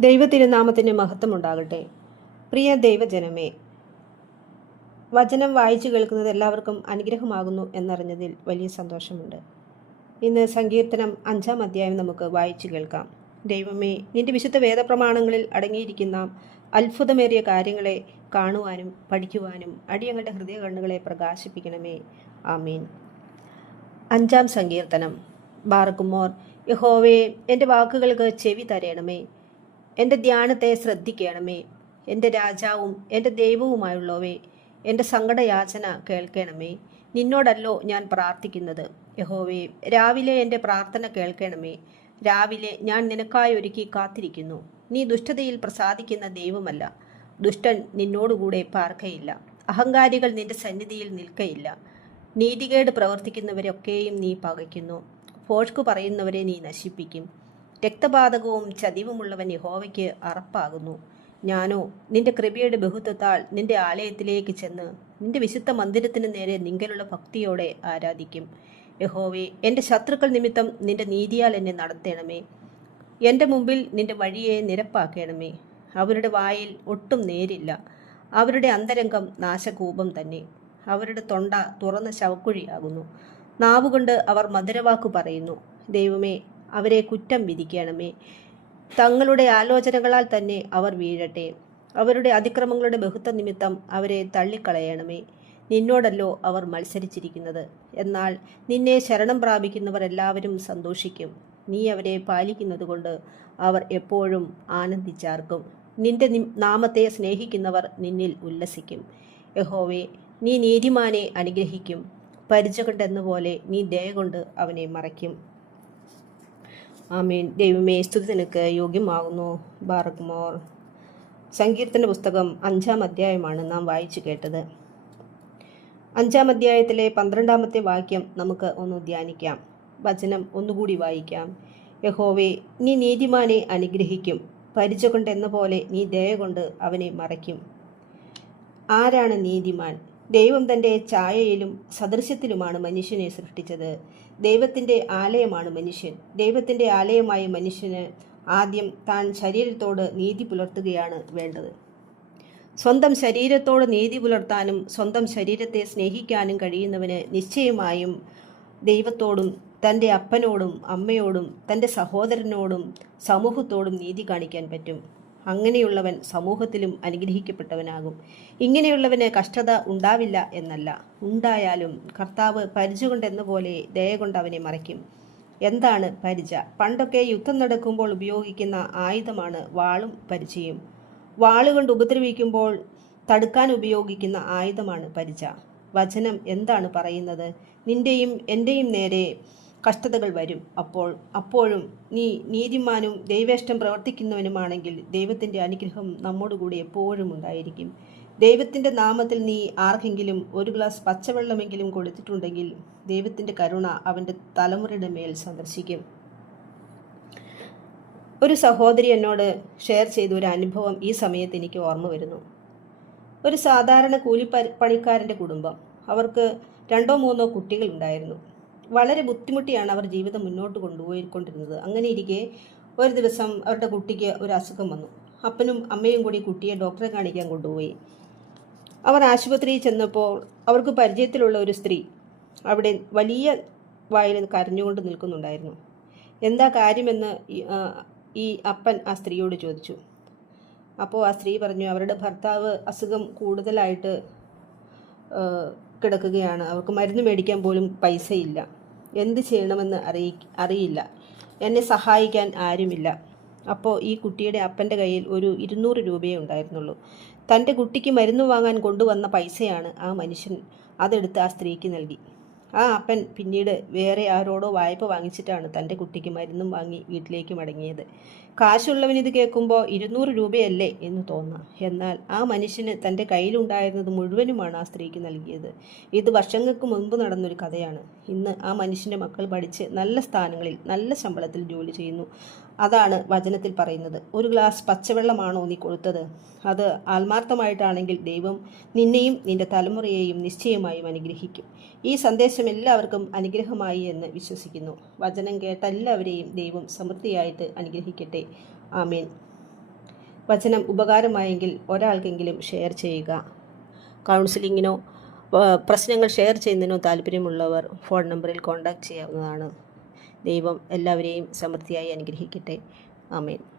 ദൈവത്തിരുനാമത്തിന് മഹത്വമുണ്ടാകട്ടെ. പ്രിയ ദൈവജനമേ വചനം വായിച്ചു കേൾക്കുന്നത് എല്ലാവർക്കും അനുഗ്രഹമാകുന്നു എന്നറിഞ്ഞതിൽ വലിയ സന്തോഷമുണ്ട്. ഇന്ന് സങ്കീർത്തനം അഞ്ചാം അധ്യായം നമുക്ക് വായിച്ചു കേൾക്കാം. ദൈവമേ നിന്റെ വിശുദ്ധ വേദപ്രമാണങ്ങളിൽ അടങ്ങിയിരിക്കുന്ന അത്ഭുതമേറിയ കാര്യങ്ങളെ കാണുവാനും പഠിക്കുവാനും അടിയങ്ങളുടെ ഹൃദയ കണ്ണുകളെ പ്രകാശിപ്പിക്കണമേ. ആമീൻ. അഞ്ചാം സങ്കീർത്തനം. ബാർകുമോർ യഹോവേ എന്റെ വാക്കുകൾക്ക് ചെവി തരയണമേ എന്റെ ധ്യാനത്തെ ശ്രദ്ധിക്കണമേ. എന്റെ രാജാവും എന്റെ ദൈവവുമായുള്ളവേ എന്റെ സങ്കടയാചന കേൾക്കണമേ. നിന്നോടല്ലോ ഞാൻ പ്രാർത്ഥിക്കുന്നത്. യഹോവേ രാവിലെ എന്റെ പ്രാർത്ഥന കേൾക്കണമേ. രാവിലെ ഞാൻ നിനക്കായി ഒരുക്കി കാത്തിരിക്കുന്നു. നീ ദുഷ്ടതയിൽ പ്രസാദിക്കുന്ന ദൈവമല്ല. ദുഷ്ടൻ നിന്നോടുകൂടെ പാർക്കയില്ല. അഹങ്കാരികൾ നിന്റെ സന്നിധിയിൽ നിൽക്കയില്ല. നീതികേട് പ്രവർത്തിക്കുന്നവരൊക്കെയും നീ പകയ്ക്കുന്നു. ഫോഷ്കു പറയുന്നവരെ നീ നശിപ്പിക്കും. രക്തപാതകവും ചതിവുമുള്ളവൻ യഹോവയ്ക്ക് അറപ്പാകുന്നു. ഞാനോ നിന്റെ കൃപയുടെ ബഹുത്വത്താൽ നിന്റെ ആലയത്തിലേക്ക് ചെന്ന് നിന്റെ വിശുദ്ധ മന്ദിരത്തിന് നേരെ നിങ്കലുള്ള ഭക്തിയോടെ ആരാധിക്കും. യഹോവേ എന്റെ ശത്രുക്കൾ നിമിത്തം നിന്റെ നീതിയാൽ എന്നെ നടത്തണമേ. എന്റെ മുമ്പിൽ നിന്റെ വഴിയെ നിരപ്പാക്കണമേ. അവരുടെ വായിൽ ഒട്ടും നേരില്ല. അവരുടെ അന്തരംഗം നാശകൂപം തന്നെ. അവരുടെ തൊണ്ട തുറന്ന ശവക്കുഴിയാകുന്നു നാവുകൊണ്ട് അവർ മധുരവാക്കു പറയുന്നു. ദൈവമേ അവരെ കുറ്റം വിധിക്കണമേ. തങ്ങളുടെ ആലോചനകളാൽ തന്നെ അവർ വീഴട്ടെ. അവരുടെ അതിക്രമങ്ങളുടെ ബഹുത്വ നിമിത്തം അവരെ തള്ളിക്കളയണമേ. നിന്നോടല്ലോ അവർ മത്സരിച്ചിരിക്കുന്നത്. എന്നാൽ നിന്നെ ശരണം പ്രാപിക്കുന്നവർ എല്ലാവരും സന്തോഷിക്കും. നീ അവരെ പാലിക്കുന്നതുകൊണ്ട് അവർ എപ്പോഴും ആനന്ദിച്ചാർക്കും. നിന്റെ നാമത്തെ സ്നേഹിക്കുന്നവർ നിന്നിൽ ഉല്ലസിക്കും. യഹോവെ നീ നീതിമാനെ അനുഗ്രഹിക്കും. പരിച കൊണ്ടെന്നപോലെ നീ ദയ കൊണ്ട് അവനെ മറയ്ക്കും. ആമീൻ. ദൈവമേ സ്തുതി നിനക്ക് യോഗ്യമാകുന്നു. ബാറക് സങ്കീർത്തന പുസ്തകം അഞ്ചാം അധ്യായമാണ് നാം വായിച്ചു കേട്ടത്. അഞ്ചാം അധ്യായത്തിലെ പന്ത്രണ്ടാമത്തെ വാക്യം നമുക്ക് ഒന്ന് ധ്യാനിക്കാം. വചനം ഒന്നുകൂടി വായിക്കാം. യഹോവേ നീ നീതിമാനെ അനുഗ്രഹിക്കും. പരിച കൊണ്ടെന്ന പോലെ നീ ദയ കൊണ്ട് അവനെ മറയ്ക്കും. ആരാണ് നീതിമാൻ? ദൈവം തന്റെ ഛായയിലും സദൃശ്യത്തിലുമാണ് മനുഷ്യനെ സൃഷ്ടിച്ചത്. ദൈവത്തിന്റെ ആലയമാണ് മനുഷ്യൻ. ദൈവത്തിന്റെ ആലയമായ മനുഷ്യന് ആദ്യം താൻ ശരീരത്തോട് നീതി പുലർത്തുകയാണ് വേണ്ടത്. സ്വന്തം ശരീരത്തോട് നീതി പുലർത്താനും സ്വന്തം ശരീരത്തെ സ്നേഹിക്കാനും കഴിയുന്നവന് നിശ്ചയമായും ദൈവത്തോടും തന്റെ അപ്പനോടും അമ്മയോടും തന്റെ സഹോദരനോടും സമൂഹത്തോടും നീതി കാണിക്കാൻ പറ്റും. അങ്ങനെയുള്ളവൻ സമൂഹത്തിലും അനുഗ്രഹിക്കപ്പെട്ടവനാകും. ഇങ്ങനെയുള്ളവന് കഷ്ടത ഉണ്ടാവില്ല എന്നല്ല. ഉണ്ടായാലും കർത്താവ് പരിച കൊണ്ടെന്ന പോലെ ദയ കൊണ്ട് അവനെ മറയ്ക്കും. എന്താണ് പരിച? പണ്ടൊക്കെ യുദ്ധം നടക്കുമ്പോൾ ഉപയോഗിക്കുന്ന ആയുധമാണ് വാളും പരിചയും. വാളുകൊണ്ട് ഉപദ്രവിക്കുമ്പോൾ തടുക്കാൻ ഉപയോഗിക്കുന്ന ആയുധമാണ് പരിച. വചനം എന്താണ് പറയുന്നത്? നിന്റെയും എന്റെയും നേരെ കഷ്ടതകൾ വരും. അപ്പോൾ അപ്പോഴും നീ നീതിമാനും ദൈവേഷ്ടം പ്രവർത്തിക്കുന്നവനുമാണെങ്കിൽ ദൈവത്തിന്റെ അനുഗ്രഹം നമ്മോടുകൂടി എപ്പോഴും ഉണ്ടായിരിക്കും. ദൈവത്തിന്റെ നാമത്തിൽ നീ ആർക്കെങ്കിലും ഒരു ഗ്ലാസ് പച്ചവെള്ളമെങ്കിലും കൊടുത്തിട്ടുണ്ടെങ്കിൽ ദൈവത്തിന്റെ കരുണ അവന്റെ തലമുറയുടെ മേൽ സന്ദർശിക്കും. ഒരു സഹോദരി എന്നോട് ഷെയർ ചെയ്ത ഒരു അനുഭവം ഈ സമയത്ത് എനിക്ക് ഓർമ്മ വരുന്നു. ഒരു സാധാരണ കൂലിപ്പണിക്കാരന്റെ കുടുംബം. അവർക്ക് രണ്ടോ മൂന്നോ കുട്ടികളുണ്ടായിരുന്നു. വളരെ ബുദ്ധിമുട്ടിയാണ് അവർ ജീവിതം മുന്നോട്ട് കൊണ്ടുപോയിക്കൊണ്ടിരുന്നത്. അങ്ങനെ ഇരിക്കെ ഒരു ദിവസം അവരുടെ കുട്ടിക്ക് ഒരു അസുഖം വന്നു. അപ്പനും അമ്മയും കൂടി കുട്ടിയെ ഡോക്ടറെ കാണിക്കാൻ കൊണ്ടുപോയി. അവർ ആശുപത്രിയിൽ ചെന്നപ്പോൾ അവർക്ക് പരിചയത്തിലുള്ള ഒരു സ്ത്രീ അവിടെ വലിയ വായിൽ കരഞ്ഞുകൊണ്ട് നിൽക്കുന്നുണ്ടായിരുന്നു. എന്താ കാര്യമെന്ന് ഈ- അപ്പൻ ആ സ്ത്രീയോട് ചോദിച്ചു. അപ്പോൾ ആ സ്ത്രീ പറഞ്ഞു അവരുടെ ഭർത്താവ് അസുഖം കൂടുതലായിട്ട് കിടക്കുകയാണ്. അവർക്ക് മരുന്ന് മേടിക്കാൻ പോലും പൈസയില്ല. എന്ത് ചെയ്യണമെന്ന് അറിയി അറിയില്ല. എന്നെ സഹായിക്കാൻ ആരുമില്ല. അപ്പോൾ ഈ കുട്ടിയുടെ അപ്പന്റെ കയ്യിൽ ഒരു ഇരുന്നൂറ് രൂപയേ ഉണ്ടായിരുന്നുള്ളൂ. തന്റെ കുട്ടിക്ക് മരുന്ന് വാങ്ങാൻ കൊണ്ടുവന്ന പൈസയാണ് ആ മനുഷ്യൻ അതെടുത്ത് ആ സ്ത്രീക്ക് നൽകി. ആ അപ്പൻ പിന്നീട് വേറെ ആരോടോ വായ്പ വാങ്ങിച്ചിട്ടാണ് തന്റെ കുട്ടിക്ക് മരുന്നും വാങ്ങി വീട്ടിലേക്ക് മടങ്ങിയത്. കാശുള്ളവൻ ഇത് കേൾക്കുമ്പോൾ ഇരുന്നൂറ് രൂപയല്ലേ എന്ന് തോന്നാം. എന്നാൽ ആ മനുഷ്യന് തന്റെ കയ്യിലുണ്ടായിരുന്നത് മുഴുവനുമാണ് ആ സ്ത്രീക്ക് നൽകിയത്. ഇത് വർഷങ്ങൾക്ക് മുൻപ് നടന്നൊരു കഥയാണ്. ഇന്ന് ആ മനുഷ്യന്റെ മക്കൾ പഠിച്ച് നല്ല സ്ഥാനങ്ങളിൽ നല്ല ശമ്പളത്തിൽ ജോലി ചെയ്യുന്നു. അതാണ് വചനത്തിൽ പറയുന്നത്. ഒരു ഗ്ലാസ് പച്ചവെള്ളമാണോ നീ കൊടുത്തത് അത് ആത്മാർത്ഥമായിട്ടാണെങ്കിൽ ദൈവം നിന്നെയും നിന്റെ തലമുറയെയും നിശ്ചയമായും അനുഗ്രഹിക്കും. ഈ സന്ദേശം എല്ലാവർക്കും അനുഗ്രഹമായി എന്ന് വിശ്വസിക്കുന്നു. വചനം കേട്ട എല്ലാവരെയും ദൈവം സമൃദ്ധിയായിട്ട് അനുഗ്രഹിക്കട്ടെ. ആമീൻ. വചനം ഉപകാരമായെങ്കിൽ ഒരാൾക്കെങ്കിലും ഷെയർ ചെയ്യുക. കൗൺസിലിങ്ങിനോ പ്രശ്നങ്ങൾ ഷെയർ ചെയ്യുന്നതിനോ താല്പര്യമുള്ളവർ ഫോൺ നമ്പറിൽ കോൺടാക്റ്റ് ചെയ്യാവുന്നതാണ്. ദൈവം എല്ലാവരെയും സമൃദ്ധിയായി അനുഗ്രഹിക്കട്ടെ. ആമേൻ.